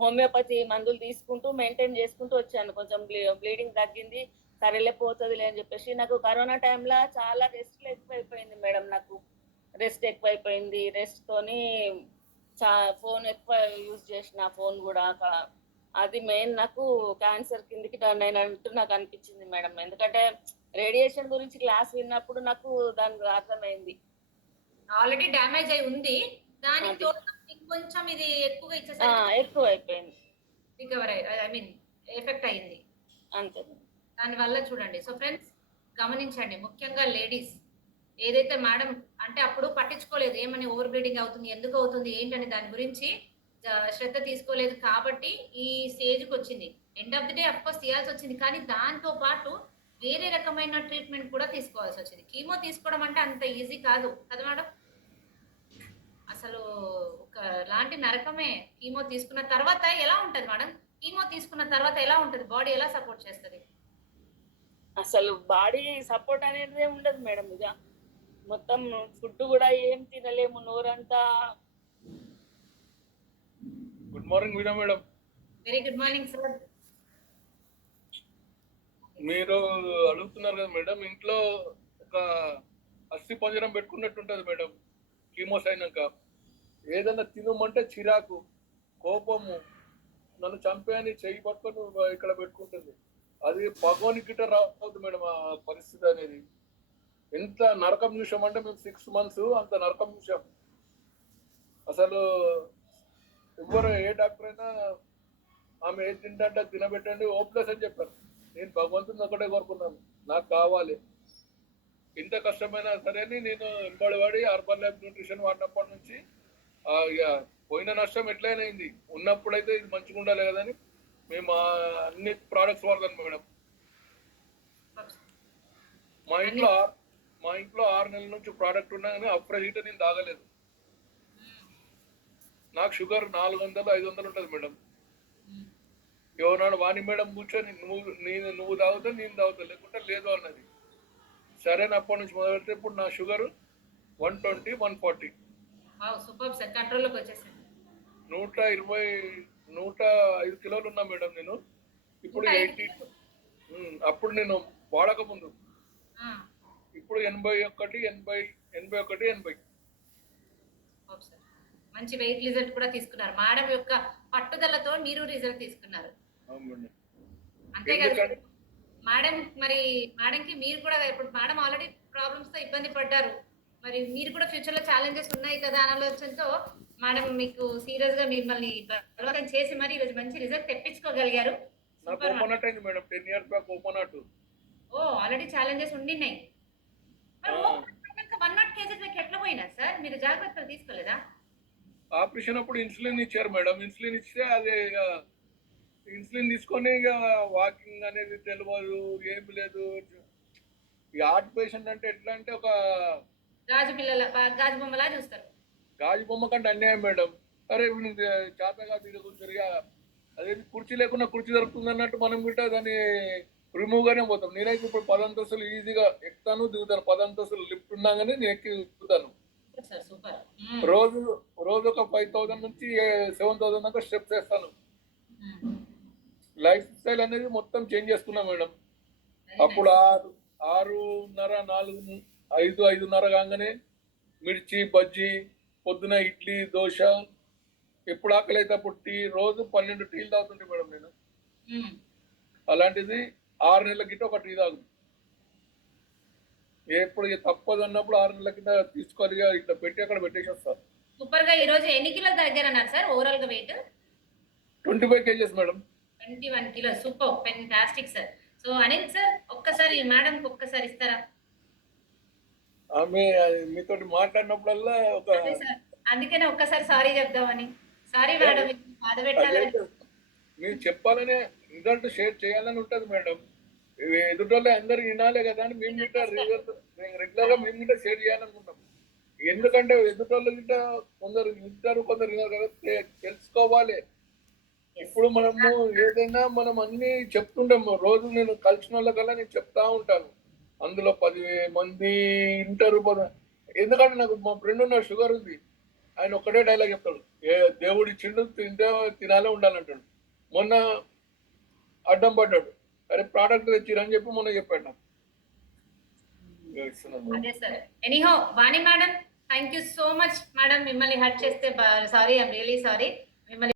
Homeopathy మందులు తీసుకుంటూ maintain చేసుకుంటూ వచ్చాను. కొంచెం బ్లీడింగ్ తగ్గింది. సరేలే పోతదిలే అని చెప్పేసి. నాకు కరోనా టైంలో చాలా రెస్ట్‌లు ఎక్కువైపోయింది మేడం నాకు. రెస్ట్ ఎక్కువైపోయింది. రెస్ట్‌తోని చా ఫోన్ ఎక్కువ యూజ్ చేసిన ఫోన్ గూడా. అది మెయిన్ నాకు క్యాన్సర్ కిందకి టర్న్ అయినట్టు నాకు అనిపించింది మేడం. ఎందుకంటే రేడియేషన్ గురించి క్లాస్ విన్నప్పుడు నాకు దాని అర్థమైంది. ఆల్రెడీ డ్యామేజ్ అయి ఉంది. దానికి అది. తోడు ఇంకొంచెం ఇది ఎక్కువగా ఇచ్చేసరికి ఎక్కువైపోయింది. రికవర్ ఐ మీన్ ఎఫెక్ట్ అయింది. అంతే. దానివల్ల చూడండి. సో ఫ్రెండ్స్ గమనించండి. ముఖ్యంగా లేడీస్ ఏదైతే మేడం అంటే అప్పుడు పట్టించుకోలేదు. ఏమని ఓవర్ బ్లీడింగ్ అవుతుంది, ఎందుకు అవుతుంది, ఏంటని దాని గురించి శ్రద్ధ తీసుకోలేదు కాబట్టి ఈ స్టేజ్‌కొచ్చింది. End of the day of course తీయాల్సొచ్చింది. కానీ దాంతో పాటు వేరే రకమైన ట్రీట్మెంట్ కూడా తీసుకోవాల్సొచ్చింది. కీమో తీసుకోవడం అంటే అంత ఈజీ కాదు. కదా మేడం? అసలు ఒకలాంటి నరకమే. కీమో తీసుకున్న తర్వాత ఎలా ఉంటది మేడం? కీమో తీసుకున్న తర్వాత ఎలా ఉంటది? బాడీ ఎలా సపోర్ట్ చేస్తది? అసలు బాడీ సపోర్ట్ అనేదే ఉండదు మేడం ఇక. మొత్తం ఫుడ్ కూడా ఏం తినలేము. నోరంతా. Good morning Meena madam. Very good morning sir. మీరు అడుగుతున్నారు కదా మేడం, ఇంట్లో ఒక అస్థి పంజరం పెట్టుకున్నట్టు ఉంటుంది మేడం. కీమోస్ అయినాక ఏదన్నా తినమంటే చిరాకు, కోపము, నన్ను చంపేయని చెయ్యి పట్టుకొని ఇక్కడ పెట్టుకుంటుంది. అది భగవాని గిట్ట రావద్దు మేడం ఆ పరిస్థితి అనేది. ఎంత నరకం చూసాం అంటే మేము 6 months అంత నరకం చూసాం. అసలు ఎవరు ఏ డాక్టర్ అయినా ఆమె ఏది తింటే తినబెట్టండి ఓప్లెస్ అని చెప్పారు. నేను భగవంతుని ఒకటే కోరుకున్నాను, నాకు కావాలి. ఇంత కష్టమైనా సరే అని నేను వెంబడివాడి అర్బన్ లైఫ్ న్యూట్రిషన్ వాడినప్పటి నుంచి ఇక పోయిన నష్టం ఎట్లయినా అయింది. ఉన్నప్పుడైతే ఇది మంచిగా ఉండాలి కదని మేము అన్ని ప్రోడక్ట్స్ వాడతాం మేడం. మా ఇంట్లో 6 నెలల నుంచి ప్రోడక్ట్ ఉన్నా కానీ అప్పుడు హీటర్ నేను తాగలేదు. నాకు షుగర్ 400-500 ఉంటుంది మేడం. ఎవరినాడు వాణి మేడం కూర్చొని నువ్వు తాగుతా నేను తాగుతా, లేకుంటే లేదు అన్నది. సరే అప్పటి నుంచి మొదలెడితే ఇప్పుడు నా షుగర్ 120-140. 105 కిలోలు ఉన్నా మేడం నేను. ఇప్పుడు 80. అప్పుడు నేను వాడక ముందు ఇప్పుడు 81. మంచి వెయిట్ రిజల్ట్ కూడా తీసుకున్నారు. మేడం యొక్క పట్టుదలతో మీరు రిజల్ట్ తీసుకున్నారు. అంతే కదా మేడం. మరి మేడంకి మీరు కూడా ఇప్పుడు మేడం ఆల్రెడీ ప్రాబ్లమ్స్ తో ఇబ్బంది పడ్డారు. మరి మీరు కూడా ఫ్యూచర్ లో ఛాలెంజెస్ ఉన్నాయి కదా అనే ఆలోచనతో మేడం మీకు సీరియస్ గా మిమ్మల్ని బలవంతం చేసి మరి ఈరోజు మంచి రిజల్ట్ తెప్పించుకోగలిగారు. Madam 10 years back open. Oh already challenges ఉండినాయి. మరి 100 kgs ఎట్లా పోయినా సార్? మీరు జాగ్రత్తలు తీసుకోలేదా? ఆపరేషన్ అప్పుడు ఇన్సులిన్ ఇచ్చారు మేడం. ఇన్సులిన్ ఇస్తే అదే ఇన్సులిన్ తీసుకొని ఇక వాకింగ్ అనేది తెలియదు, ఏమి లేదు. ఈ హార్ట్ పేషెంట్ అంటే ఎట్లా అంటే ఒక గాజు బొమ్మలా చూస్తారు. గాజు బొమ్మ కంటే అన్యాయం మేడం. అరే చేతగా తిరుగుతుందిగా, అదే కుర్చీ లేకుండా కుర్చీ దొరుకుతుంది అన్నట్టు మనం గిట్ట దాన్ని రిమూవ్ గానే పోతాం. నేనైతే ఇప్పుడు 10 అంతస్తులు ఈజీగా ఎక్కుతాను, దిగుతాను. 10 అంతస్తులు లిఫ్ట్ ఉన్నాగానే నేను ఎక్కి దిగుతాను. రోజు ఒక 5,000 నుంచి 7,000 దాకా స్టెప్స్ వేస్తాను. లైఫ్ స్టైల్ అనేది మొత్తం చేంజ్ చేసుకున్నాం మేడం. అప్పుడు 6:30, 5:30 కాగానే మిర్చి బజ్జీ, పొద్దున ఇడ్లీ దోశ, ఎప్పుడు ఆకలి అయితే అప్పుడు టీ, రోజు 12 టీలు తాగుతుంటే మేడం నేను. అలాంటిది 6 నెలల గిట్ట ఒక టీ తాగు. ఎప్పుడు తప్పదు అన్నప్పుడు 6 నెలల కింద తీసుకోవాలి, ఇట్లా పెట్టి అక్కడ పెట్టేసి వస్తారు. సూపర్ గా ఈ రోజు ఎన్ని కిలోలు తగ్గారన్నారు సార్ ఓవరాల్ గా weight? 25 kgs madam. 21 kilos. Super, fantastic sir. So Anil sir ఒక్కసారి మేడం ఒక్కసారి ఇస్తారా? ఆమె మీతో మాట్లాడినప్పుడల్లా ఒక అందుకనే ఒక్కసారి సారీ చెప్దామని. సారీ మేడం, బాధ పెట్టాలి. మీరు చెప్పాలనే రిజల్ట్ షేర్ చేయాలని ఉంటది మేడం. ఎదుటోళ్ళే అందరు వినాలే కదా అని మేము గిట్ట రెగ్యులర్ గా మేము గిట్ట షేర్ చేయాలనుకుంటాం. ఎందుకంటే ఎదుటోళ్ళు గిట్ట కొందరు వింటారు, కొందరు వినారు కదా, తెలుసుకోవాలి. ఇప్పుడు మనము ఏదైనా మనం అన్ని చెప్తుంటాము. రోజు నేను కలిసిన వాళ్ళకల్లా నేను చెప్తా ఉంటాను. అందులో 10 మంది ఇంటారు. ఎందుకంటే నాకు మా ఫ్రెండ్ ఉన్న షుగర్ ఉంది, ఆయన ఒక్కటే డైలాగ్ చెప్తాడు, ఏ దేవుడు ఇచ్చిండు తింటే తినాలే ఉండాలంటాడు. మొన్న అడ్డం పడ్డాడు, అరే ప్రోడక్ట్ తెచ్చిరని చెప్పి మొన్న చెప్పాడు నాకు. అదే sir. Anyhow Vani madam, thank you so much madam. మిమ్మల్ని హర్ట్ చేస్తే సారీ, ఐఎమ్ రియలీ సారీ.